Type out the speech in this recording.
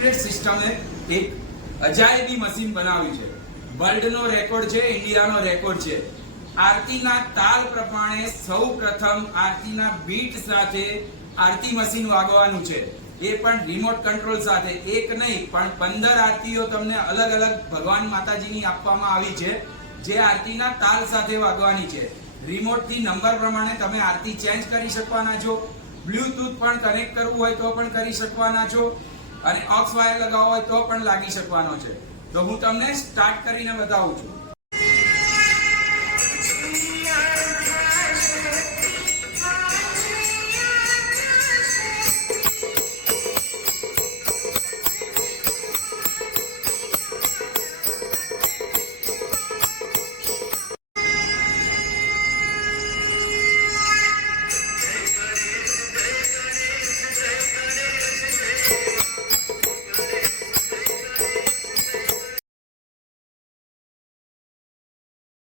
સિસ્ટમે એક અજાયબી મશીન બનાવ્યું છે. વર્લ્ડનો રેકોર્ડ છે, ઇન્ડિયાનો રેકોર્ડ છે. આરતીના તાલ પ્રમાણે સૌ પ્રથમ આરતીના બીટ સાથે આરતી મશીન વાગવાનું છે. એ પણ રિમોટ કંટ્રોલ સાથે. એક નહીં પણ 15 આરતીઓ તમને અલગ અલગ ભગવાન માતાજીની આપવામાં આવી છે, જે આરતીના તાલ સાથે વાગવાની છે. રિમોટ થી નંબર પ્રમાણે તમે આરતી ચેન્જ કરી શકવાના છો. બ્લૂટૂથ પણ કનેક્ટ કરવું હોય તો પણ કરી શકવાના છો, અને ઓક્સ વાયર લગાવવો હોય તો પણ લાગી શકવાનો છે. તો હું તમને સ્ટાર્ટ કરીને બતાવું છું.